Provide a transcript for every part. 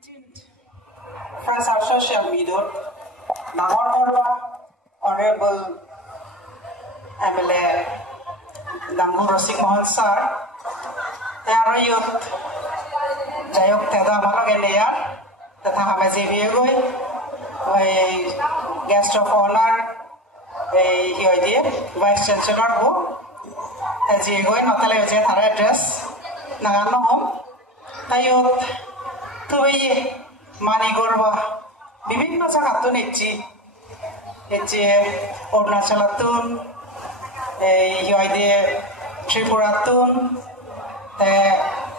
Friends of social media, Nangor Honorable MLA Dangu Rosik Mohan Sir, Tara Youth, Jayok Teda Malagalea, the Tahamazivigo, a guest of honor, a Vice Chancellor, as you go in Natalia address, Nagano home, Tayut, Tui. Mani gorba, বিভিন্ন জায়গাতুন এচি অরুণাচলাতুন এই ত্রিপুরাতুন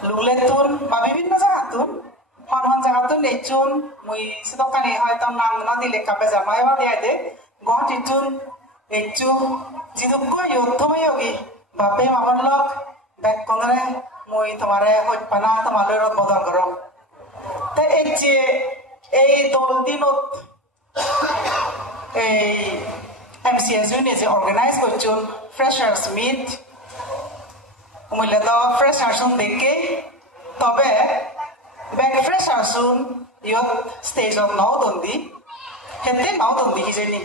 লুগলেতুন বা বিভিন্ন জায়গাতুন হন জায়গাতুন এচুন মুই সিদকানি হয়তো নাম না দিলে কাপে জামাই বা দিয়াইদে গুয়াহাটিতুন এচু জিদুক ইয়ুদ্ধময়গি বাপে মামন লগ ব্যাক কোনরে মুই তোমারে হইপানা তোমালৈ রদ বদল করম এই দল দিনত এই MCSU নিজে অর্গানাইজ করছুন ফ্রেশার্স মিট মূল্য তো ফ্রেশার্সুন দেখে তবে ব্যাক ফ্রেশার্সুন ইয়ত স্টেজত নাও দন্দি হেতে নাও দন্দি হিজেনি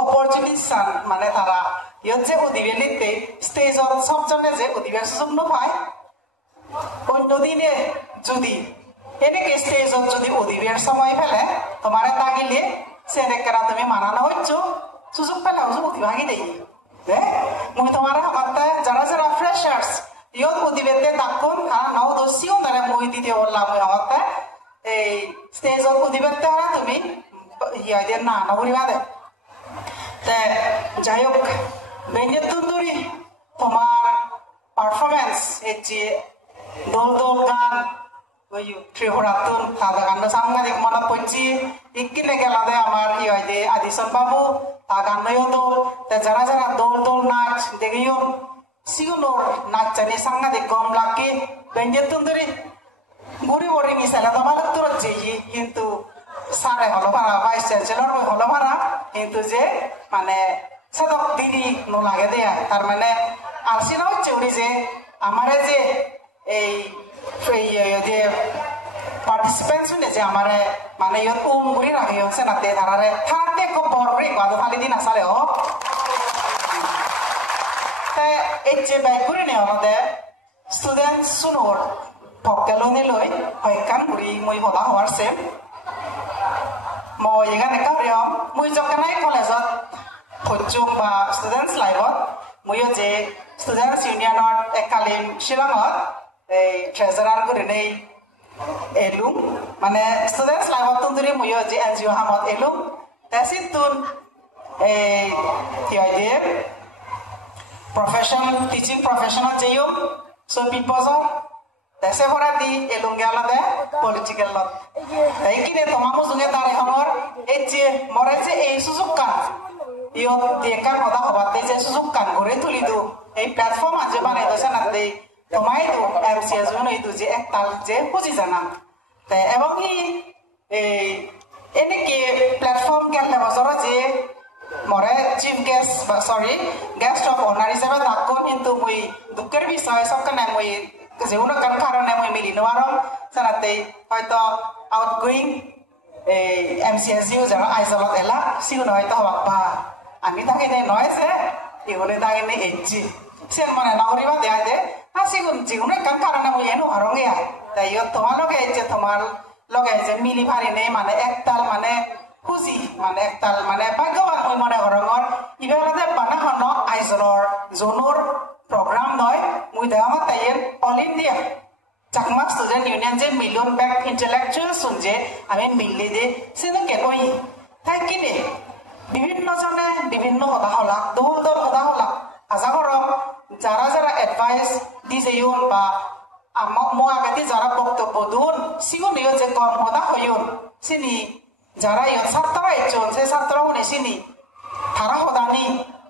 অপরচুনিটি সান মানে তারা ইয়ত যে অধিবেশনিতে স্টেজত সবজনে যে অধিবেশন সুযোগ পায় অন্য দিনে যদি এনেকে স্টেজত যদি অধিবেশন সময় ফেলে তোমার তাগিলে সে দেখরা তুমি মানানো হচ্ছ সুযোগ পেলে অধিভাগী দেই মুই তোমার আমারটা যারা যারা ফ্রেশার্স ইয়ত অধিবেশনে তাকুন নাও দোষিও তারা মই দিতে বললাম আমারটা এই স্টেজত অধিবেশনে হলে তুমি ইয়ে না নকরিবা দে যাই হোক বেঞ্জতুন ধরি তোমার পারফরমেন্স এই যে দোল দোল গান ত্রিপুরাতুন তাদা গান সাংঘাতিক মনে পড়ছি ইকিনে গেলাদে আমার ইয়ে আদিশন বাবু তা গানও দোল যারা যারা দোল দোল নাচ দেখিও সিগুনোর নাচ জানি সাংঘাতিক গম লাগে বেঞ্জতুন ধরি গড়ি গড়ি মিশালে তোমার তোর যেই কিন্তু সারে হলো ভাড়া ভাইস চ্যান্সেলর হলো ভাড়া কিন্তু যে মানে সেদক দিদি নোলাগে দেয়া তার মানে আলসিনা হচ্ছে উনি যে আমারে যে এই যে পার্টিসিপেন্টস যে আমারে মানে ইয়ত ঘুরি রাখি হচ্ছে না তে ধারারে থাকতে খুব বড় রে গাদো খালি দিন আসালে হ তাই এই যে ব্যাগ ঘুরি নেই আমাদের স্টুডেন্ট শুনোর পক্কেলনি লই হয়কান ঘুরি মই হলা হওয়ার সেম মই এখানে কারিয়ম মই যখনাই কলেজত হচ্ছুং বা স্টুডেন্টস লাইফত মইও যে স্টুডেন্টস ইউনিয়নত একালিম শিলঙত এই ট্রেজারার করে নেই এলুম মানে স্টুডেন্টস লাইফত তুন্দুরি মইও যে এনজিও হামত এলুম তাসিন তুন এই কি আইডিয়া প্রফেশনাল টিচিং প্রফেশনাল যেও সো পিপজর দেশে ভরা দি এলুম গেলাদে পলিটিক্যাল লত এই কিনে তোমামো জুগে তারে হমর এই যে মরে যে এই সুযোগ কান ইয়ো দেকার কথা হবাতে যে সুযোগ কান করে তুলি দু এই প্ল্যাটফর্ম আজে বানাই দছে না দেই তোমাই তো MCS নই তো যে একতাল যে বুঝি জানা তাই এবং এই এনেকে প্ল্যাটফর্ম গেলে বছর যে মরে চিফ গেস্ট বা সরি গেস্ট অফ অনার হিসাবে থাকো কিন্তু মই দুঃখের বিষয় সবখানে মই যেগুলো কারণে মই মিলি নোয়ারম জানাতে হয়তো আউটগোয়িং এই MCSU যারা আইজলত এলা সিগুলো হয়তো বাবা আমি তাকে নয় যে ইগুলো তাকে এজি সে মানে নগরিবা দেয়া দে সিগুন যেগুলো কারণে মই এনো আরঙ্গে তাই তোমার লগে যে তোমার লগে যে মিলি ভারি নেই মানে একতাল মানে খুশি মানে একতাল মানে ভাগ্যবান মই মনে হরঙর ইবারে বানা হন আইজনৰ জোনৰ প্রোগ্রাম নয় মুই দেওয়া তাই all India Chakma student union যে মিলিয়ন ব্যাক ইন্টেলেকচুয়াল শুনছে আমি মিললি দে সেটা কেন তাই কিনে বিভিন্ন জনে বিভিন্ন হতা হলা দল দল হতা হলা আশা কর যারা যারা এডভাইস দিছে ইউন বা মই আগে যারা বক্তব্য দুন সিগুন ইয় যে কম হতা হইন চিনি যারা ইয় ছাত্র একজন সে ছাত্র শুনে চিনি তারা হদানি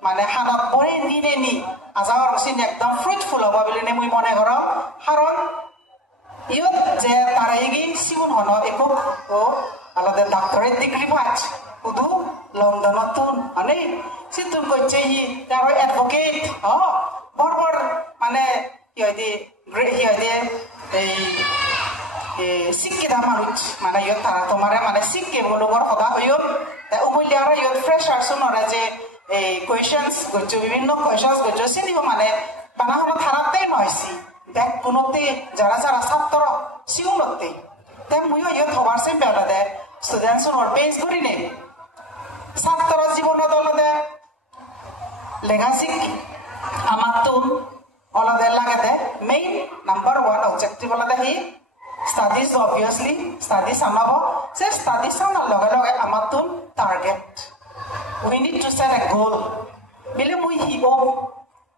মানে হানত পরে দিনে নি আশা কর চিনি একদম ফ্রুটফুল হব বলে মই মনে কর কারণ ইয়ত যে তারা এগি সিগুন হন একক ও আলাদা ডাক্তারের ডিগ্রি পাচ শুধু লন্ডনতুন মানে সিতুন করছে তার অ্যাডভোকেট বড় বড় মানে এই শিক্ষিতা মানুষ মানে ইয়ত তারা তোমারে মানে শিক্ষে বলুগর কথা হইও তা উমুলিয়ারা ইয়ত ফ্রেশ আসো নরে যে এই কোয়েশনস গজ্জ বিভিন্ন কোয়েশনস গজ্জ সিনিও মানে বানাহন থারাতেই নয়সি দেখ কোনতে যারা যারা ছাত্র সিউনতে তাই মুইও ইয়ত হবার সেম বেলা দে স্টুডেন্টস ওর বেস করি নে ছাত্র জীবন দলদে লেখা শিক্ষি আমার তো অলদে লাগে দে মেইন নাম্বার 1 অবজেক্টিভ অলদে হি studies obviously studies amabo se studies ana loge loge amatun target we need to set a goal bile mui hibo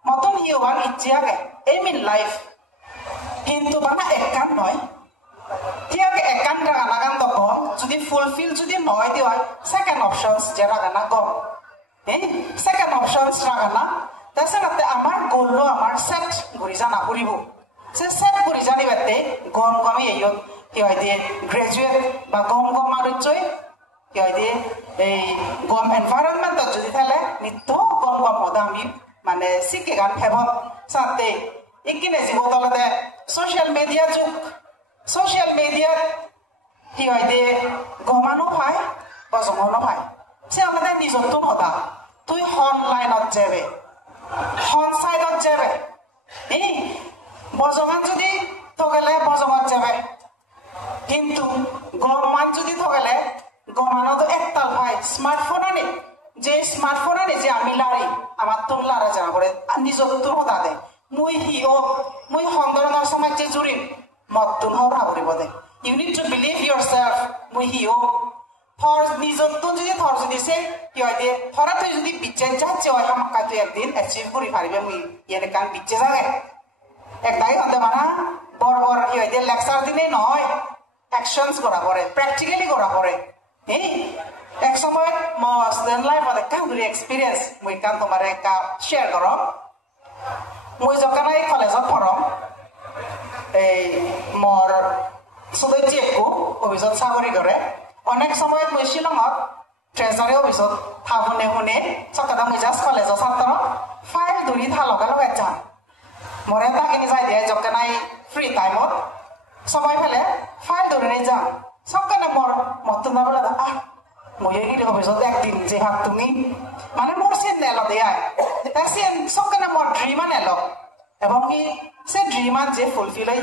moton hiwan ichiage aim in life kintu bana ekkan noy tiage ekkan daga nagan to go jodi fulfill jodi noy di hoy second options jera gana go second options ragana tasate amar goal lo amar set guri jana koribo se set kuri jani bate gom gomi eyot ki hoide graduate ba gom maru choi ki hoide ei gom environment to jodi thale nitto gom odami mane sike gan phebon sate ikine jibotolade social media ki hoide gomano bhai ba jomono bhai se amade nijotto hoda tui online ot jabe on side ot jabe ei বজমান যদি তগেলে বজমান যাবে কিন্তু গমান যদি তগেলে গমানো তো একতাল ভাই স্মার্টফোন আনে যে স্মার্টফোন আনে যে আমি লারি আমার তোর লারা জানা করে নিজের তোর হতা দে মুই হন্দরনার সময় যে জুড়ি মতুন হরা করিব দে you need to believe yourself মুই থর নিজের তো যদি থর যদি সে কি হয় দিয়ে থরা তুই যদি বিচ্ছেন যাচ্ছে হয় আমাকে তুই একদিন অ্যাচিভ করি পারিবে মুই ইয়ে কান বিচ্ছে যাবে একটাই অন্ধে মানা বড় বড় কি হয় লেকচার দিনে নয় অ্যাকশনস করা পড়ে প্র্যাকটিক্যালি করা পড়ে এক সময় স্টুডেন্ট লাইফ কাম করে এক্সপিরিয়েন্স মুই কান তোমার একটা শেয়ার করম মুই যখন এই কলেজত পড়ম এই মোর সুদৈজি একো অফিসত চাকরি করে অনেক সময় মুই শিলঙত ট্রেজারি অফিসত শুনে শুনে চকাদা মুই জাষ্ট কলেজৰ ছাত্ৰ ফাইল ধৰি থা লগা লগাই যাম মরে তাকিনি যাই দিয়ে যখন নাই ফ্রি টাইমত সময় ফেলে ফাইল ধরে নিয়ে যাম সবখানে মোর মতন না বলে মই এইগিরি অফিসত একদিন যে হাত তুমি মানে মোর সেন নেল দেয় তাই সেন সবখানে মোর ড্রিমা নেল এবং কি সে ড্রিমা যে ফুলফিল হই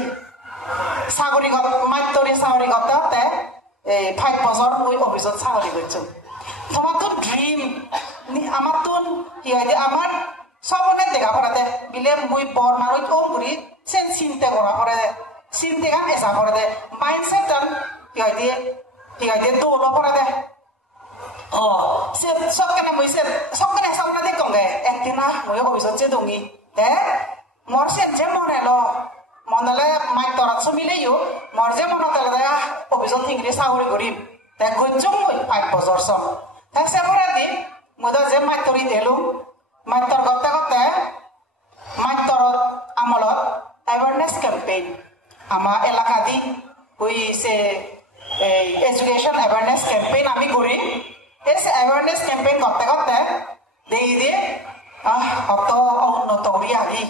চাকরিগত মাত্তরি চাকরিগততে এই 5 বছর ওই অফিসত চাকরি করছো তোমার তো ড্রিম আমার তো কি হয় আমার সবনে দেখা করে দে বিলে মুই বর মানুষ ওম করি সেন চিন্তা করা করে দে চিন্তা গান এসা করে দে মাইন্ডসেট টান কি হয় দিয়ে দৌল করে দে সে সবখানে মুই সে সবখানে সামনে দে কঙ্গে একদিন না মুই অফিসত যে দঙ্গি দে মোর সেন যে মনে ল মনলে মাই তরাত মিলেইও মোর যে মনে তলে দে অফিসত থিংরি চাকরি করিম দে গজ্জম মুই 5 বছর সম তাই সে পরে দিন মুই যে মাই তরি দিলো মাত্র করতে করতে মাত্র আমলত অ্যাওয়ারনেস ক্যাম্পেইন আমার এলাকা দি হইছে এডুকেশন অ্যাওয়ারনেস ক্যাম্পেইন আমি করি এই অ্যাওয়ারনেস ক্যাম্পেইন করতে করতে দেখি দিয়ে অত উন্নত করি আগি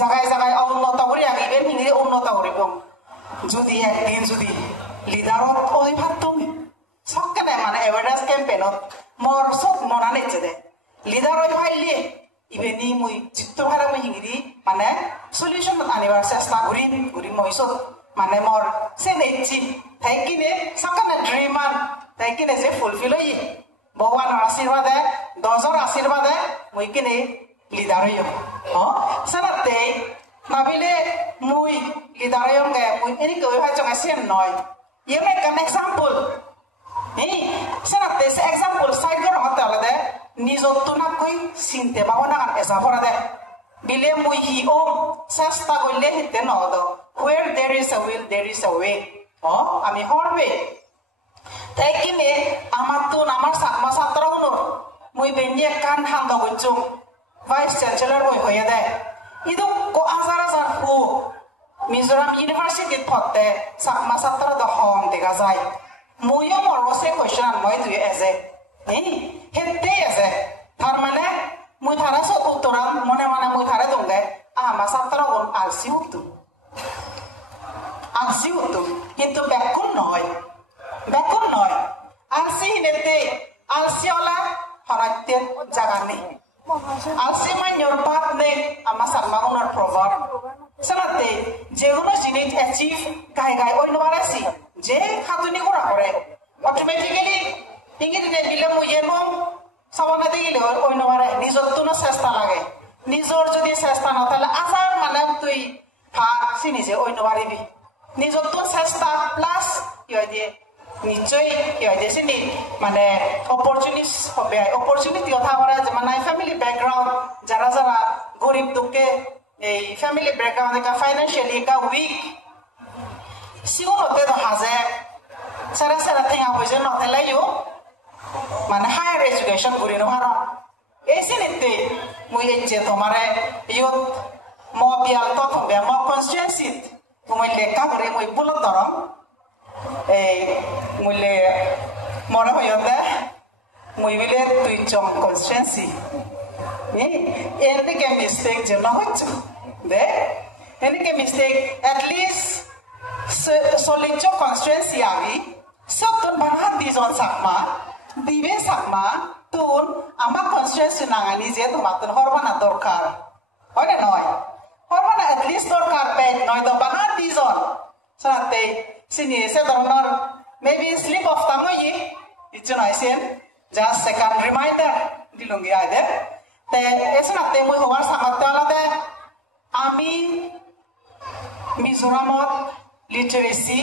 জায়গায় জায়গায় উন্নত করি আগিবে নিয়ে উন্নত করিব যদি একদিন যদি লিডারত ওই ভাত তুমি সবখানে মানে অ্যাওয়ারনেস ক্যাম্পেইনত মোর সব মনা নিচ্ছে দে লিডার ওই ফাইলে ইভেনি মুই চিত্ত ভাড়া মুই হিঙিরি মানে সলিউশন আনিবার চেষ্টা ঘুরি মইছত মানে মোর সে নেছি তাই কিনে সবখানে ড্রিমান তাই কিনে যে ফুলফিল হই ভগবানের আশীর্বাদে 10ৰ আশীর্বাদে মুই কিনে লিডার হইও সেনাতে নাবিলে মুই লিডার হইঙ্গে মুই এনি কই ভাই চঙে সেন নয় ইয়ে মেক অ্যান এক্সাম্পল সেনাতে সে এক্সাম্পল সাইড করা হতে হলে দে নিজত্ব না কই চিনতে পাবো না এসা পড়া দে বিলে মুই চেষ্টা করলে হিতে নহদ where there is a will there is a way আমি হরবে তাই কিনে আমার তো আমার ছাত্র গুলোর মুই বেঞ্জে কান হান্দ গইছুম ভাইস চ্যান্সেলর বই হয়ে দেয় ইদু হাজার হাজার হু মিজোরাম ইউনিভার্সিটিত পড়তে চাকমা ছাত্র দহম দেখা যায় মইও মরছে কোয়েশ্চন মই দুই এজে হেতেই আছে তার মানে মুই থারা সব উত্তরাম মনে মনে মুই থারে দঙ্গে আমার ছাত্র গুণ আলসি উত্তু আলসি হতো কিন্তু ব্যাকুল নয় আলসি হিনেতে আলসি ওলা হরাইতের জায়গা নেই আলসি মাইনর বাদ নেই আমার সালমাগুনের প্রভাব সালাতে যেগুলো জিনিস অ্যাচিভ গাই ওই নবারাসি যে খাতুনি করা করে অটোমেটিক্যালি ইংরেজিতে দিলে মুইয়ে নম সাবানাতে গেলে ওই নবারে নিজের তো চেষ্টা লাগে নিজের যদি চেষ্টা না তাহলে আসার মানে তুই চিনি যে ওই নবারিবি নিজের তো চেষ্টা প্লাস কি হয় দিয়ে নিশ্চয়ই কি হয় দিয়ে চিনি মানে অপরচুনিটি কথা বলে মানে ফ্যামিলি ব্যাকগ্রাউন্ড যারা যারা গরিব দুঃখে এই ফ্যামিলি ব্যাকগ্রাউন্ড একা ফাইন্যান্সিয়ালি একা উইক সিগুনতে দেখা যায় সারা ঠেঙা হয়েছে নথেলাইও মানে হায়ার এডুকেশন করি নহার এই চিনিতে মুই যে তোমারে ইয়ত বিয়াল তথম বে কনস্টিটুয়েন্সি মুই লেখা করে মুই বুলত ধরম এই মুইলে মনে হইতে মুই বিলে তুই চম কনস্টিটুয়েন্সি এদিকে মিস্টেক যে না হচ্ছে দে এদিকে মিস্টেক এটলিস্ট সলিচ কনস্টিটুয়েন্সি আগি সব তুন বাহাত দিজন সাকমা দিবে সাকমা তুন আমার কনস্টিটুয়েন্সি নাঙানি যে তোমার তুন হরবানা দরকার হয় না নয় হরবানা এটলিস্ট দরকার পেট নয় তো বাহাত দিজন সাথে সিনি সে ধরনের মেবি স্লিপ অফ তাঙ্গই ইচ্ছু নাইছেন জাস্ট সেকেন্ড রিমাইন্ডার দিলুঙ্গি আইদে তে এসনাতে মই হওয়ার সামর্থ্য আলাদা আমি মিজোরামত লিটারেসি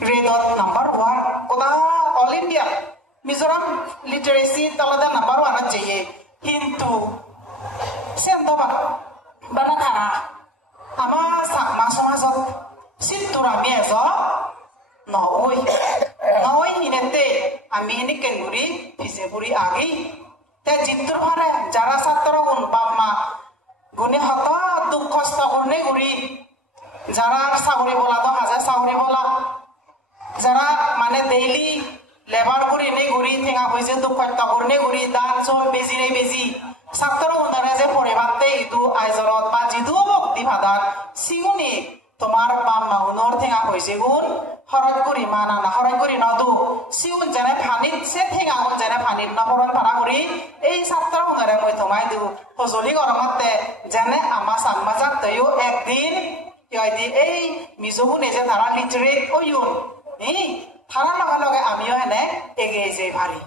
গ্রেডত নাম্বার 1 কোদা অল ইন্ডিয়া মিজোরাম লিটারেসি আলাদা নাম্বার 1 আছে কিন্তু সেন্তবা বানা তারা আমার সাকমা সমাজত সিতুরা মেজ নয় হিনেতে আমি এনে কেনগুড়ি ফিসেপুরি আগেই তে জিত্তুর ভারে যারা ছাত্র গুণ বাপ মা গুণে হত দুঃখ কষ্ট করনে গুড়ি যারা চাকরি বলা তো হাজার চাকরি বলা যারা মানে ডেইলি লেবার করি নেই ঘুরি ঠেঙা হয়েছে দুঃখ করনে ঘুরি দান চল বেজি নেই বেজি ছাত্র গুণরে যে পরিবারতে ইদু আইজরত বা জিদুও ভক্তি ভাদার সিগুনি তোমার বাপ মাউনর ঠেঙা হয়েছে গুণ হরত করি মানা না হরত করি নদু সিউন যেনে ফানিত সে ঠেঙা গুণ যেনে ফানিত নপরণ ভাড়া করি এই ছাত্র গুণরে মই তোমাই দিও হজলি গরমতে যেনে আমার সাংমা যাতেও একদিন এই মিজগুনে যে তারা লিটারেট ওইন তারা লগে লগে আমিও এনে এগিয়ে যাই ভারি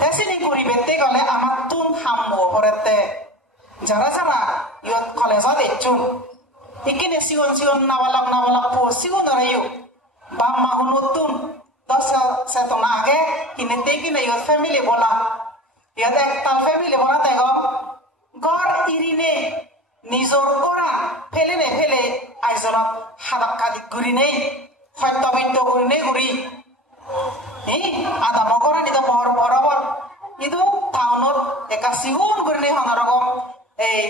তেসিনি পরিবেশতে গেলে আমার তুন হামো পরেতে যারা যারা ইয়ত কলেজত এচুন ইকিনে সিওন নাবালক পো সিওন রাইও বাম মাহুনো তুন 10 চেতনা আগে কিনেতে কিনে ইয়ত ফ্যামিলি বলা ইয়ত একতাল ফ্যামিলি বলা তাই গড় ইরিনে নিজর করা ফেলে আইজনত হাদাক কালি ঘুরি নেই সত্যবিত্ত ঘুরি নেই ঘুরি আদা মগরা নিত মহর বরাবর কিন্তু টাউনত একা সিগুন ঘুরি নেই হনারকম এই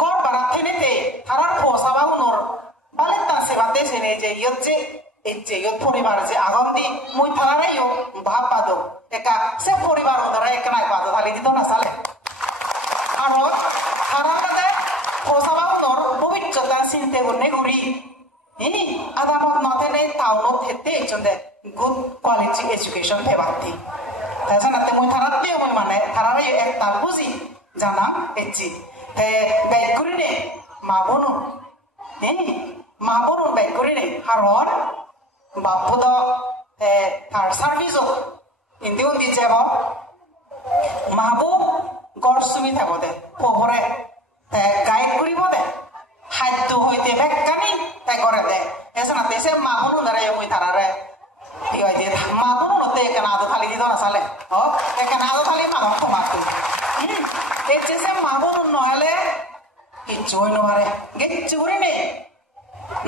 গড় বাড়া থেনেতে তারার ফসাবা হুনর বালে তা সেবাতে সেনে যে ইয়ত যে এই যে ইয়ত পরিবার যে আগম দি মুই থারারাইও ভাব পাদো একা সে পরিবার ওদারা একা নাই পাদো থালি দিত না চালে আর তারা ফসাবা হুনর ভবিষ্যতা চিন্তে গুনে ঘুরি আদামত নতে নেই টাউনত হেতে এইচন্দে গুড কোয়ালিটি এডুকেশন ফেবাতি তাছাড়াতে মই থারাতেও মই মানে থারারাই এক তাল বুঝি জানা এচি তে বাইক করি নে মা বনুন বাইক করি নে হারর বাপুদ তার সার্ভিসও ইন্দি উন্দি যাব মাবু গড় সুমি থাকো দে পহরে গাইড করিব দে খাদ্য হইতে বেকানি তাই করে দে এসনা দেশে মা বনু দাঁড়াই মই তারারে কি হয় দিয়ে মা বনু নতে এখানে আদো থালি দিত না চালে এখানে আদো থালি মাগম তোমাকে এই যে মা বনু নহলে কিচ্ছু হই নহারে গেচ্ছু করি নেই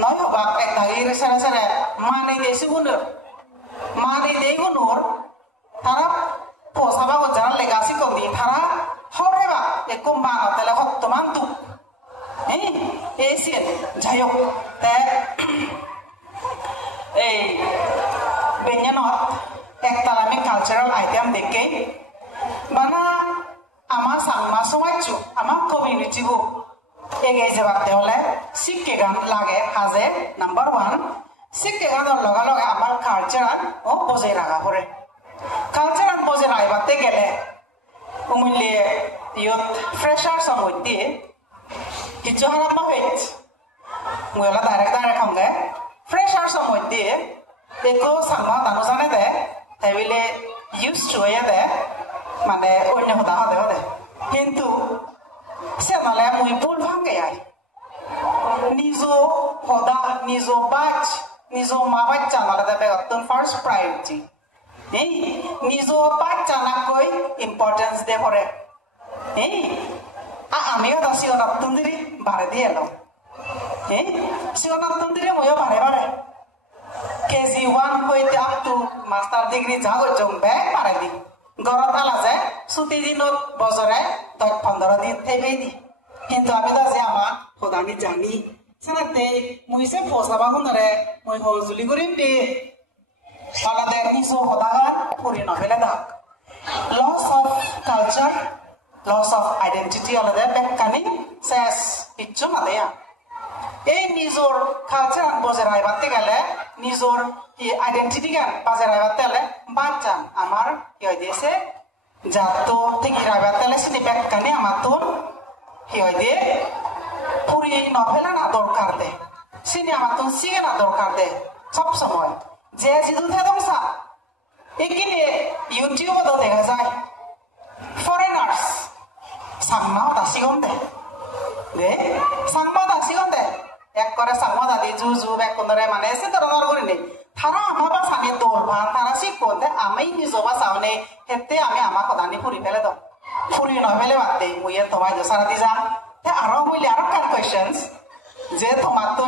নয় হবা একটা সেরে সেরে মা নেই দেশি গুণর মা নেই দেই গুণর তারা পোষাবা যারা লেগাসি কম দি তারা হরেবা একম মা তাহলে হত্তমান তু এসিয়েন যাই হোক এই বেঞ্জানত একতাল আমি কালচারাল আইটেম দেখে মানে আমার সাংমা সমাজু আমার কমিউনিটিবো এগিয়ে যাবার হলে শিক্ষে গান লাগে হাজে নাম্বার 1 শিখে গানোর লগা লগে আমার কালচার ও বজায় রাখা পড়ে কালচার বজায় রাখতে গেলে উমুলে ইয়ত ফ্রেশার্সর মধ্যে কিছু হারাপ হয়েছে মুলা ডাইরেক্ট সঙ্গে ফ্রেশার্সর মধ্যে একো সাংমা দানো জানে দে তাইলে ইউজ হয়ে দে মানে অন্য হতা হতে হতে কিন্তু সে মানে মুই ভুল ভাঙে আই নিজ হদা নিজ বাচ নিজ মা বাচ্চা নালে দে বেগতন ফার্স্ট প্রায়োরিটি এই নিজ বাচ্চা নাকই ইম্পর্টেন্স দে পড়ে এই আমিও তো সিওনাতন দিরি বাড়ে দিয়ে এলাম এই সিওনাতন দিরি ময়ও বাড়ে বাড়ে কেজি 1 হইতে আপ টু মাস্টার ডিগ্রি যা করছম ব্যাগ বাড়াই দি ঘরত আলা যায় ছুটি দিনত বছরে 10-15 দিন থেকে দি কিন্তু আমি তো যে আমার সদানি জানি সেনাতে মুইসে ফসাবা হনরে মই হজুলি করিম দে আলাদা কিছু সদাগান পুরি নভেলে দাক loss of culture loss of identity আলাদা বেকানি শেষ কিচ্ছু না দেয়া এই নিজর কালচার বজায় রাখতে গেলে নিজর আইডেন্টিটি গান বজায় রাখতে গেলে বাচ্চা আমার কি হয়ে দিয়েছে জাতো থেকে রাখতে গেলে সেটি বেকানি আমার তো কি হয়ে দিয়ে পুরি নভেলে না দরকার দে সিনি আমার তো সিগে না দরকার দে সব সময় যে জিদু থাকতাম সা এখানে ইউটিউবও দেখা যায় ফরেনার্স সাংমা দাসিগন দে সাংমা দাসিগন দে এক করে সাংমা দাদি জু এক করে মানে সে ধরনের করে নেই তারা আমার বাসা নিয়ে দৌড় ভান তারা শিখবন আমি নিজ বাসাও নেই হেতে আমি আমার সদানি ফুরি ফেলে দাও ফুরি নভেলে বাদে মুই তোমায় সারা দি যাম আরো বললে আরো কার কোয়েশ্চেন্স যে তোমার তো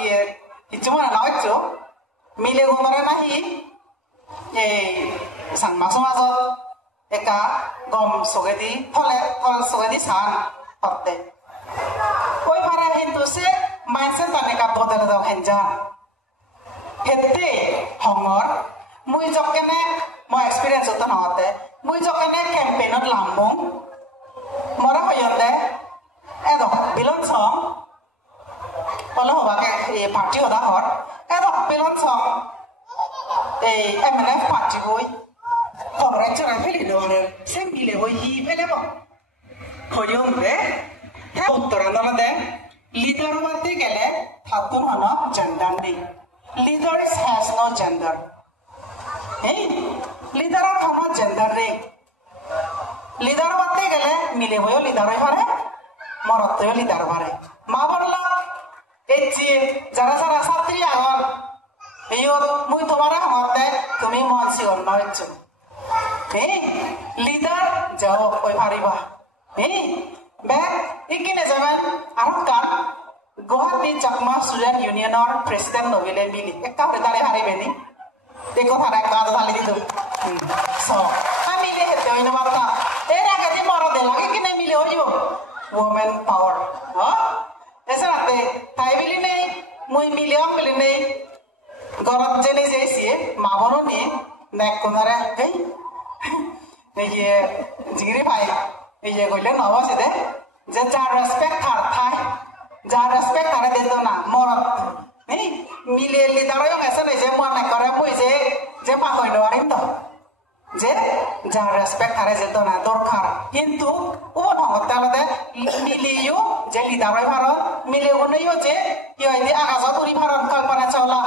ইয়ে কিছু মনে না হচ্ছ মিলে গুণরে নাহি এই সাংমা সমাজত একা গম সগেদি ফলে ফল সগেদি সান পাতে ওই ভাড়া কিন্তু সে মাইন্ডসেট তানেকা বদলে দাও হেঞ্জা হেতে হঙর মুই জকেনে মই এক্সপিরিয়েন্স হতো নহতে মুই জকেনে ক্যাম্পেইনত লাম্বং মরা হয়ন্দে এদক বিলন সং বলো হবাকে এই পার্টি হদা হর এদক বিলন সং এই এমএনএফ পার্টি বই কংগ্রেচুলেশন ফেলি দেওয়ারে সে মিলে বই হি ফেলে হরিয়ম রে হ্যাঁ উত্তরাঞ্চল দে লিডার মারতে গেলে থাকুন হন জেন্ডার নেই লিডার হ্যাজ নো জেন্ডার এই লিডার হন জেন্ডার নেই লিডার মারতে গেলে মিলে বইও লিডার হয়ে পারে মরতেও লিডার পারে মা বললা এই যারা যারা ছাত্রী আগর এই মুই তোমার হাতে তুমি মন শিওর নয়ছ এই লিডার যাও ওই পারিবা এই ব্যাগ ইকিনে যাবেন আর কান গুৱাহাটী চাকমা ষ্টুডেণ্ট ইউনিয়নৰ প্ৰেচিডেণ্ট নবিলে মিলি একেবাৰে তাৰে হাৰিবেনি এই কথাটা কাজ ঢালি দিতো আমি হেতে হইন মাতা এর আগে যে মরদে লাগে কিনে মিলে হইব ওমেন পাওয়ার এছাড়াতে তাই বিলি নেই মুই মিলিয়ম বিলি নেই ঘরত জেনে যাইছি মা বনো নি নেক কোনারে এই যে জিগিরি ভাই এই যে কইলে নবাসে দে যে যার রেসপেক্ট থাই যার রেসপেক্ট তারে দিত না মরত এই মিলে লিডারও গেছে নাই যে মনে করে কইছে যে পাকই নয়ারিম তো যে যার রেসপেক্ট তারে যেত না দরকার কিন্তু ও নহতে আলাদা মিলিও যে লিডার ভারত মিলে উনিও যে কি হয় আকাশত উড়ি ভারত কল্পনা চাওলা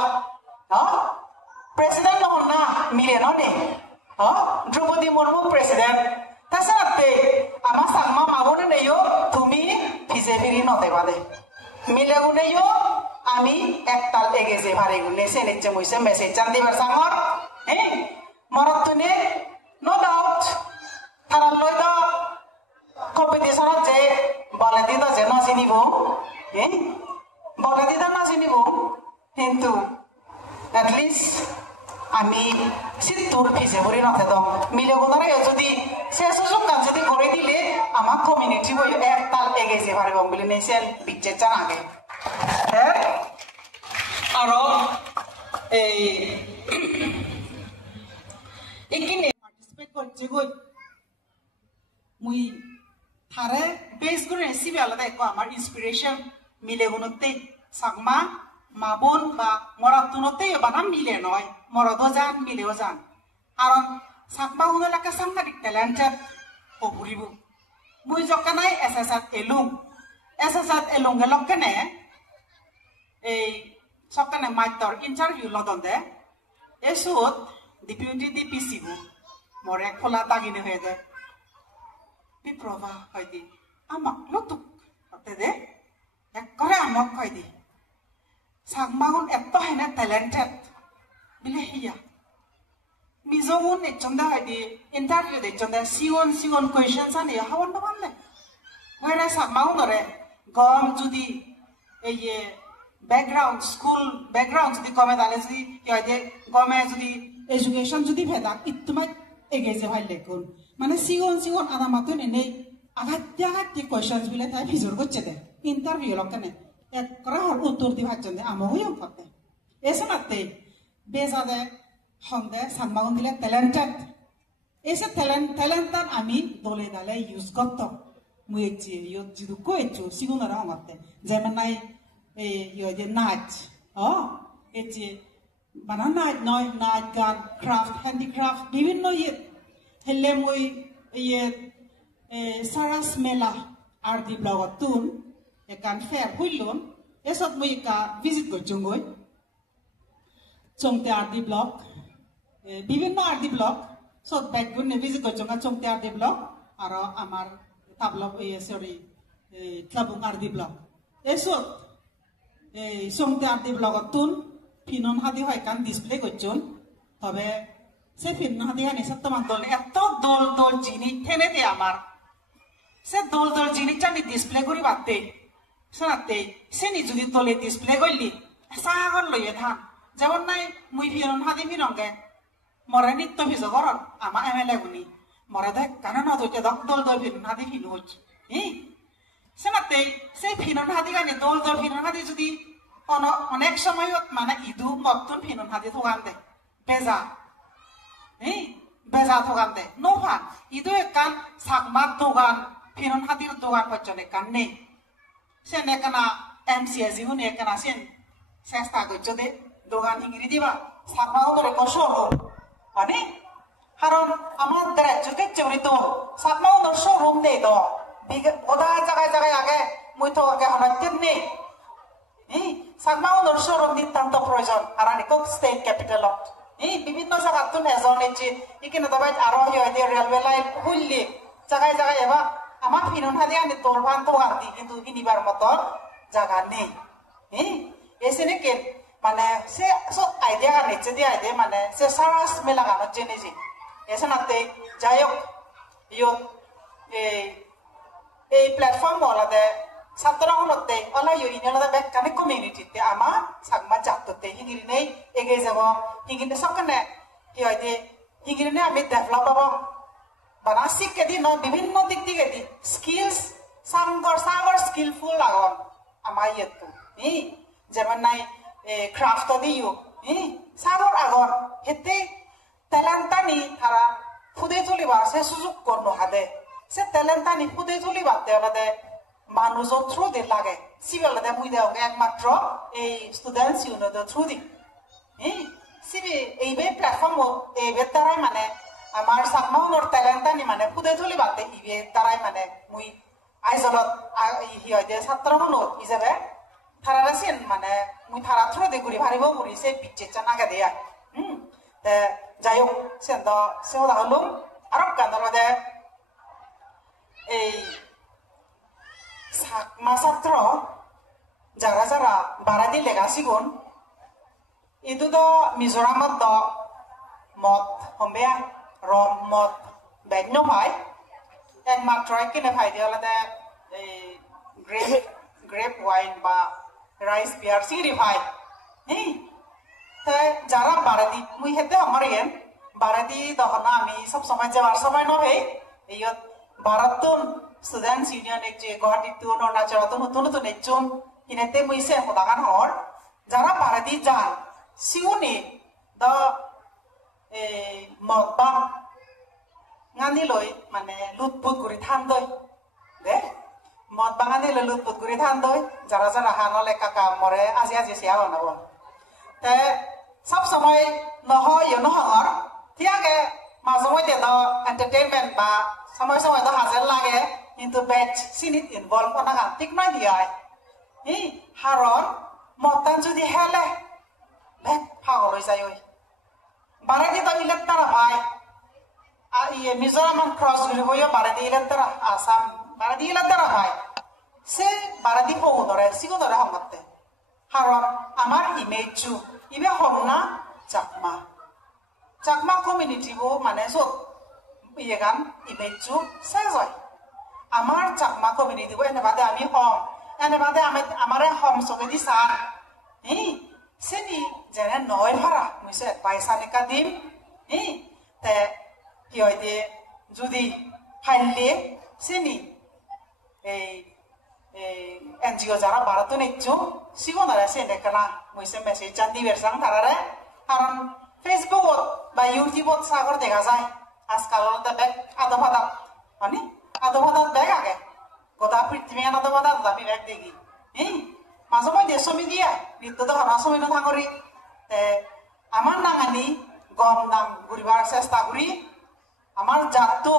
প্রেসিডেন্ট নহন না মিলে নে দ্রৌপদী মুর্মু প্রেসিডেন্ট তাছাড়া আমার সাংমা মাগনে নেইও তুমি বিজেপির নতে বাদে মিলে গুনেও আমি একতাল এগে যে ভারে গুনে সে নিচে মুইসে মেসেজ চান দিবার সাংর হ্যাঁ মরত তুনে নো ডাউট তারা লইদ কম্পিটিশনত যে বলে দিত যে না চিনিব হ্যাঁ বলে দিত না চিনিব কিন্তু এটলিস্ট আমি সিদ্ধুর ভিজে ভরি নথে দম মিলে গোদারে যদি সে সুযোগ কাজ যদি করে দিলে আমার কমিউনিটি বই একতাল এগেছে পারিব বলে নেছেন বিচ্ছে চান আগে হ্যাঁ আরো এই এখানে পার্টিসিপেট করছে গই মুই থারে বেস করে রেসিপি আলাদা এক আমার ইন্সপিরেশন মিলে গুণতে সাকমা মাবন বা মরাতুনতে বানা মিলে নয় মরদও যান মিলেও যান কারণ সাকমাগুনলাকে সাংঘাতিক ট্যালেন্টেড হবুরিব মুই জকানাই এসএসআর এলুং গেলকেনে এই সকানে মাইতর ইন্টারভিউ লদন্দে এসুত ডিপিউটি ডিপিসি মরে খোলা তাগিনে হয়ে দে বিপ্রভা হয়দি আমাক লতুক দে একরে আমাক হয়দি সাকমাগুন এত হেনে ট্যালেন্টেড বিলে হিয়া মিজগুন একজনদা হয়দি ইন্টারভিউ একজনদা সিগন কোয়েশ্চেন্স আনি হাওয়ান বানলে ওরা সাকমাগুনরে গম যদি এই ব্যাকগ্রাউন্ড স্কুল ব্যাকগ্রাউন্ড যদি কমে তাহলে যদি কি হয় গমে যদি এডুকেশন যদি ভেদাক ইত্তুমাই এগেছে ভাই লেখুন মানে সিগন আনা মাতুন এনে আঘাতি কোয়েশ্চেন্স বিলে তাই ভিজর করছে দে ইন্টারভিউ লকেনে একরা হর উত্তর দি ভাজন দে আমই করতে এসে মাতে বেজাদে হন্দে সাকমাগুন দিলে ট্যালেন্টেড এসে ট্যালেন্টান আমি দলে দালে ইউজ করত মুই জিদু কইছো সিগুনরা আমাতে যেমন নাই নাচ এটি মানে নাচ গান ক্রাফট হ্যান্ডিক্রাফট বিভিন্ন হেলে মই সারাস মেলা আর দি ব্লগত তুন একান ফেয়ার হইলন এসব মই একা ভিজিট করছুন গই চংতে আর দি ব্লগ বিভিন্ন আর দি ব্লগ সব ব্যাকগুন ভিজিট করছুন চংতে আর দি ব্লগ আর আমার তাবলগ সরি ক্লাবুং আর দি ব্লগ এসব চংতে আর দি ব্লগত তুন ফিনন হাদি হয় কান ডিসপ্লে করছুন তবে সে ফিনন হাদি হানি সত্যমান দল এত দল জিনিস ঠেনে দে আমার সে দল জিনিস জানি ডিসপ্লে করি বাদতে শোনাতে সে নি যদি দলে ডিসপ্লে করলি সাগর লইয়ে থান যেমন নাই মুই ফিনন হাদি ফিনঙ্গে মরে নিত্য ভিজ করন আমার এমএলএ গুনি মরে দেখ কেন না তুই দল ফিনন হাদি ফিন হচ্ছে শোনাতে সেই ফিনন হাদি গানি দল ফিনন হাদি যদি অনেক সময় মানে ইদু মতন ফিনন হাদি থোগান দে বেজা থোগান দে নোফান ইদু একান সাকমার দোকান ফিনন হাদির দোকান পর্যন্ত একান নেই সে নেকানা এমসিএস ইহুন একানা সেন চেষ্টা করছো দে দোকান হিঙ্গিরি দিবা সাকমাও ধরে কষো মানে কারণ আমার রাজ্যকে চৌরি তো সাকমাও ধর শোরুম নেই তো ওদায় জায়গায় আগে মুই তো আগে হনাইতেন নেই সাকমাও শোরুম নিতান্ত প্রয়োজন আর আনিকক স্টেট ক্যাপিটাল বিভিন্ন জায়গাত এজন এখানে তবে আরো রেলওয়ে লাইন খুললে জায়গায় এবার আমার ফিনন হাদি আনি দোলভান তো আনতি কিন্তু কিনিবার মতো জায়গা নেই এসে নাকি মানে সে সব আইডিয়া গান নিচ্ছে দিয়ে আইডিয়া মানে সে সারাস মেলা গানত জেনেছি এসে নাতে যাই হোক এই প্ল্যাটফর্ম আলাদা ছাত্র হলতে ইউনিয়ন আলাদা বেকানে কমিউনিটিতে আমার সাকমা জাততে হিগিরি নেই এগিয়ে যাব হিগিনে সকানে কি হয় যে হিগিরি আমি ডেভেলপ হব বানা শিখে দি নয় বিভিন্ন দিক দিকে দি স্কিলস সাগর স্কিলফুল আগন আমার ইয়েতো যেমন নাই ক্রাফট দিও সাগর আগন হেতে ট্যালেন্টানি তারা ফুদে তুলিবার সে সুযোগ করনো হাদে সে ট্যালেন্টানি ফুদে তুলিবাতে আলাদা মানুষের থ্রু দি লাগে সিবিএলদে মুই দেও একমাত্র এই স্টুডেন্টস ইউনিয়নের থ্রু দি সিবি এইবে প্ল্যাটফর্ম এইবে দ্বারাই মানে আমার সাকমাউনর ট্যালেন্টানি মানে ফুদে তুলিবাতে ইবে দ্বারাই মানে মুই আইজলত ছাত্র হনুত হিসাবে তারা আছেন মানে মুই তারা থ্রু দি ঘুরি ভারিব ঘুরি সে পিচ্ছে নাগে দেয়া যাই হোক সে হলো আর গান্ধে এই সাকমা ছাত্র যারা বাড়া দিলে গাছিগুন ইদু তো মিজোরামত মত হম্বেয়া রম মত বেন্য ভাই একমাত্র কিনে ভাই দিয়ে হলে গ্রেপ ওয়াইন বা রাইস বিয়ার সিঁড়ি ভাই যারা বাড়াদি মুই হেতে আমার ইয়েন বাড়াদি তখন আমি সব সময় যাওয়ার সময় নহে এই ভারতন স্টুডেন্টস ইউনিয়ন এক যে গুয়াহাটি তুন অরুণাচল নতুন একজন ইনেতে মুইসে হদাগান হর যারা বাড়াদি যান সিউনি দ মদবা গানি লই মানে লুটপুট করে থান দই দে মদ বাগানে লুট পুট করে থান দই যারা যারা হানলে কাকা মরে আজি আজি সিয়া বানাব তে সব সময় নহয় নহর ঠিয়াকে মাঝে মধ্যে তো এন্টারটেইনমেন্ট বা সময় সময় তো হাজার লাগে কিন্তু ব্যাচ সিনিত ইনভলভ হনা গান ঠিক নয় দিয়ায় এই হারন মতান যদি হেলে ব্যাগ পাগল হয়ে যায় ওই বারে দি তো ইলেক তারা ভাই আর ইয়ে মিজোরাম ক্রস ঘুরে বইও বারে দি ইলেক তারা আসাম বারে দি ইলেক তারা ভাই সে বারে দি হো ধরে সিগো ধরে হামতে হারন আমার ইমেজু ইবে হম না চাকমা চাকমা কমিউনিটি বো মানে সব ইয়ে গান ইমেজু শেষ হয় আমার চাকমা কমিউনিটি বো এনে বাদে আমি হম এনে বাদে আমারে হম সবে দি সার এই সেনি যেনে নয় ভাড়া মুইছে পয়সা নিকা দিম এই তে কি হয় দিয়ে যদি ফাইলে সেনি এই এনজিও যারা ভারত নিচ্ছু সিগনারে সে নেকনা মুইছে মেসেজ জান দি বেরসাং তারারে কারণ ফেসবুকত বা ইউটিউবত সাগর দেখা যায় আজকাল ব্যাগ আদবাদাত মানে আদবাদাত ব্যাগ আগে গোটা পৃথিবী আদবাদাত দাবি ব্যাগ দেখি এই মাঝে মধ্যে ছবি দিয়া নৃত্য তো হরা ছবি না থাকরি আমার নাঙানি গম নাম ঘুরিবার চেষ্টা করি আমার জাতটো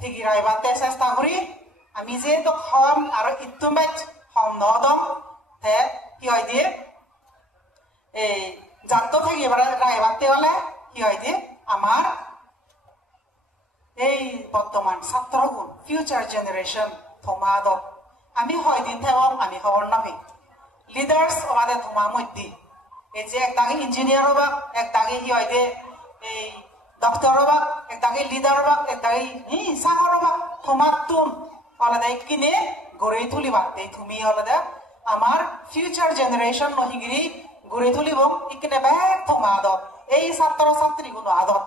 ঠিকই রাইবাতে চেষ্টা করি আমি যেহেতু হম আর ইটো মেচ হম নদম তে কি হয় দিয়ে এই জাতটো থেকে এবার রাইবাতে হলে কি হয় দিয়ে আমার এই বর্তমান ছাত্রগুণ ফিউচার জেনারেশন থমাদ আমি হয় দিন থাকম আমি খবর নাবি লিডার্স আমাদের থমা মধ্যে এই যে এক দাগে ইঞ্জিনিয়ার হবা এক দাগে কি হয় দিয়ে এই ডক্টর হবা এক দাগে লিডার হবা এক দাগে সাগর হবা থমার তুম আলাদা কিনে গড়ে তুলিবা এই তুমি আলাদা আমার ফিউচার জেনারেশন নহিগিরি গড়ে তুলিব ইকিনে ব্যাগ থমাদ এই ছাত্র ছাত্রী গুলো আদত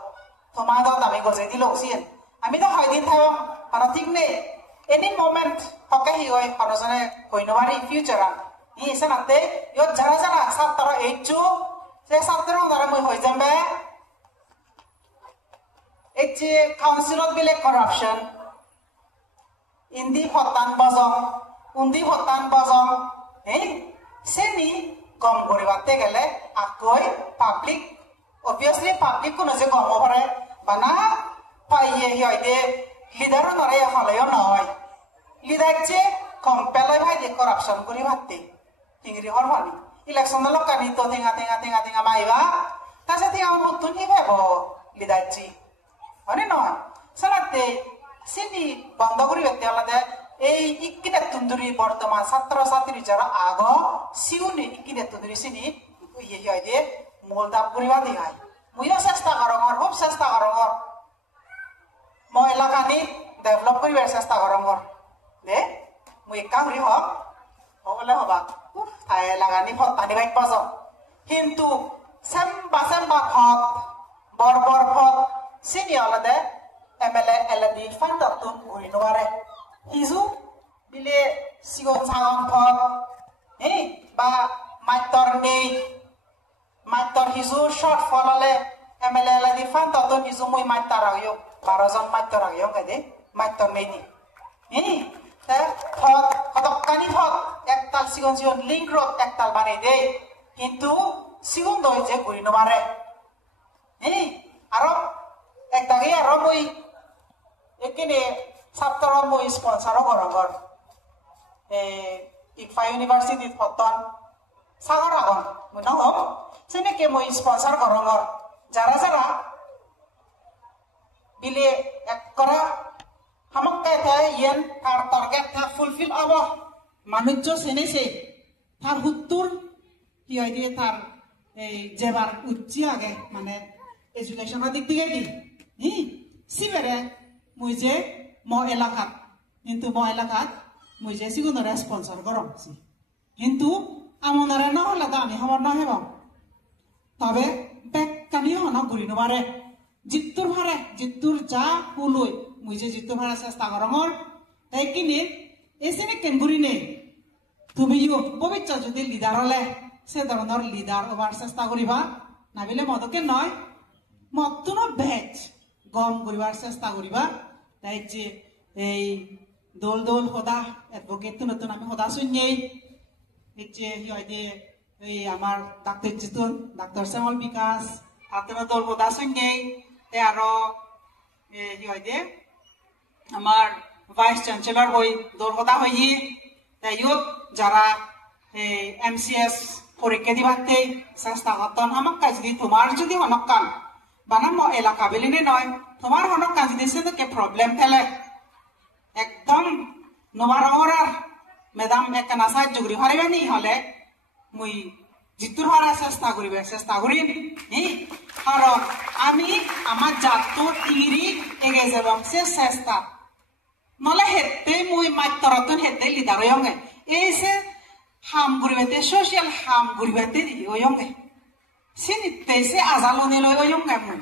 থমাদ আমি গজে দিল উচিত আমি তো হয় দিন থাকম মানে ঠিক নেই এনি মোমেন্ট হকে হি হয় সরজনে কই নবারি ফিউচার ই এসে নাতে ইয়ত যারা যারা ছাত্র এইচু সে ছাত্র দ্বারা মই হয়ে যাবে এই যে কাউন্সিলত বিলে করাপশন ইন্দি ফতান বজং উন্দি ফতান বজং এই সেনি গম করিবাতে গেলে আকই পাবলিক অবভিয়াসলি পাবলিক কোনো যে গম করে বানা পাইয়ে হইতে লিডারও নরে হলেও নয় লিডার যে কম্পেলয় ভাই যে করাপশন করি ভাবতে ইংরি হর ভাবি ইলেকশন লোকানি তো টেঙা টেঙা টেঙা টেঙা মাইবা তাছে টেঙা নতুন হি ভাব লিডার জি মানে নয় সালাতে সিনি বন্ধ করি ব্যক্তি আলাদা এই ইকিনে তুন্দুরি বর্তমান ছাত্র ছাত্রী যারা আগ সিউনি ইকিনে তুন্দুরি সিনি ইয়ে হয় দিয়ে মূল দাম করিবা দি হয় মুইও চেষ্টা করঙর খুব চেষ্টা করঙর মই এলাকানি ডেভেলপ করিবার চেষ্টা করঙর দে মুই কামরি হক হবলে হবা তাই এলাকানি ফত পানি বাইক পাজ কিন্তু সেম্বা ফত বড় বড় ফত সিনি আলাদা এমএলএ এলডি ফান্ডাতুন ঘুরি নোৱাৰে ইজু বিলে সিগন সাগন ফল এই বা মাইতৰ নেই মাইতৰ হিজু শৰ্ট ফলালে এমএলএ এলডি ফান্ডাতুন হিজু মই মাইতাৰ আহিও 12 জন মাইতৰ আহিও গদে মাইতৰ নেই নি এই তে ফত হতকানি ফত একতাল সিগন সিগন লিংক রোড একতাল বানাই দেই কিন্তু সিগন দই যে ঘুরি নোৱাৰে এই আৰু একদাগে আৰু মই এখানে ছাত্র মই স্পন্সর করগর ইকফা ইউনিভার্সিটি ফতন সাগর আগন মই নহম সেনেকে মই স্পন্সর করগর যারা যারা বিলে এক করা হামকে ইয়েন তার টার্গেট তা ফুলফিল হব মানুষ সেনেছে তার হুত্তর কি হয় দিয়ে তার এই যেবার উচ্চি আগে মানে এডুকেশনের দিক থেকে দি সিবেরে মুই যে এলাকাত কিন্তু এলাকাত মুই যে সিগুনরে স্পন্সর করম কিন্তু আমনরে নহলে তো আমি সমর নহব তবে বেকানিও হন ঘুরি নবারে জিত্তুর ভারে জিত্তুর যা হুলই মুই যে জিত্তুর ভারে চেষ্টা করমর তাই কিনে এসেনে কেন ঘুরি নেই তুমি পবিত্র যদি লিডার হলে সে ধরনের লিডার হবার চেষ্টা করিবা নাবিলে মদকে নয় মদতুনো ভেজ গম করিবার চেষ্টা করিবা তাই যে এই dol dol hoda advocate nutun ami hoda sunnei hicche hiyoide ei amar Dr. Jitun Dr. Samal Bikas atuna dol hoda sunnei te aro hiyoide amar vice chancellor hoi dol hoda hoyi te yut jara MCS পরীক্ষা দিবাতে চেষ্টা করতাম আমাকে যদি তোমার যদি হনকান বানাম এলাকা বেলিনে নয় তোমার হনকান যদি সেদিকে প্রবলেম ফেলে একদম নোবার অহরার ম্যাডাম একখানা সাহায্য করি হারিবানি হলে মুই জিতুর হরার চেষ্টা করিম কারণ আমি আমার জাত ইংরি এগে যাব সে চেষ্টা নলে হেতে মুই মাত্রতন হেতে লিডার হয়ে এই সে হাম গরিবাতে সোশ্যাল হাম গরিবাতে ওয়ঙ্গে সিনিতে সে আজালনে লই ওয়ঙ্গে মুই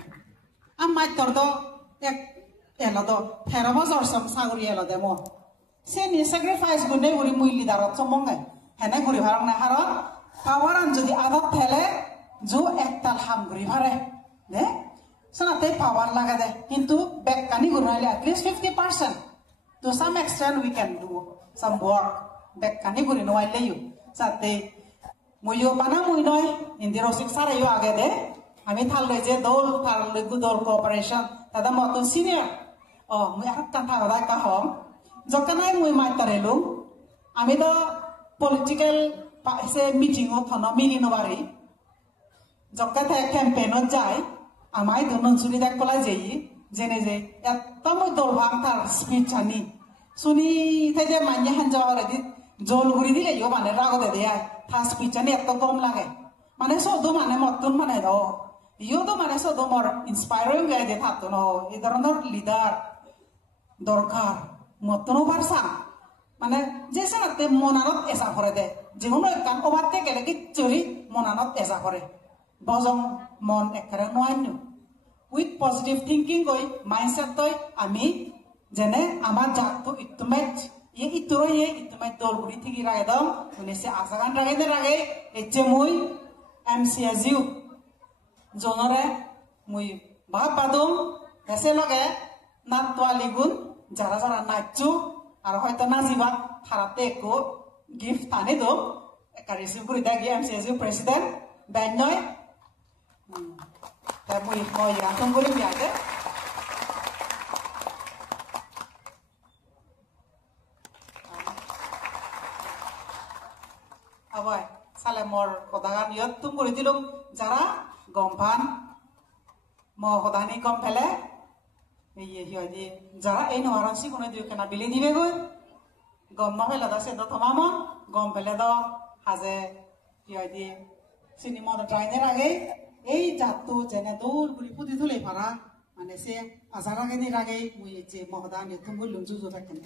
আমার তোর তো এক এলো তো 13 বছর সম সাগরি এলো দে মো সেনি স্যাক্রিফাইস গুনে গরি মুই লিডারত সমঙ্গে হেনে গরি ভারং না হার পাওয়ারান যদি আদত থেলে জো একতাল হাম গরি ভারে দে সনাতে পাওয়ার লাগা দে কিন্তু বেকানি গুনাইলে at least 50% to some extent we can do some work বেকানি গুনি নইলে ইউ সাথে মুইও বানা মুই নয় ইন্দির শিক্ষার ইউ আগে দে আমি থাললে যে দল থাললে গুদল কোঅপারেশন দাদা মত সিনিয়র মুই আকান থাকা কা হম যকানাই মুই মাইতারেলু আমি তো পলিটিক্যাল সে মিটিং ও থন মিলি নবারি যকাতে ক্যাম্পেইনত যাই আমাই দুনন সুনি দেখ কলা যেই জেনে যে এত মুই দল ভাং তার স্পিচ আনি শুনি থেকে মান্য হাঞ্জাওয়ারে দি জল ঘুরি দিলে ইও মানে রাগতে দেয়া থা স্পিচ আনি এত কম লাগে মানে সদু মানে মতন মানে দ ইও তো মানে সদু মর ইন্সপায়ারিং গাই দে থাকতো ন এই ধরনের লিডার দরকার মতন ভারসা মানে যে সাথে মনানত এসা করে দে যেগুলো কাম ওভারতে গেলে কি চুরি মনানত এসা করে বজং মন একরে নয়ন উইথ পজিটিভ থিংকিং গই মাইন্ডসেট তই আমি যেনে আমার জাতটো ইটমেট ইটমেট দল গুড়ি থেকে রাগে দম শুনেছে আশাগান রাগে এচ্ছে মুই MCSU জনরে মুই ভাব বাদুম এসে লগে নাত তোয়ালি গুণ যারা যারা নাচু আর হয়তো নাজিবা খারাপতে একো গিফট টানি দো একটা রিসিভ করে দেয় MCSU প্রেসিডেন্ট বেঞ্জয় মুই মই আতম করে বিয়াতে আবাই সালে মর কদাগান ইয়ত তুম করে দিলুম যারা গমফান ম হদানি কম ফেলে হিয়দি যারা এই নহারাংসি কোনো দিও কেনা বিলি দিবে গই গম না ফেলে দা সে তো থমামন গম ফেলে দ হাজে হিয়দি চিনি মদ ট্রাইনের আগে এই জাতটো যেনে দৌল গুলি ফুটি তুলে পারা মানে সে আজার আগে নির আগে মুই যে মহদান তুম বললুম জুজু থাকেন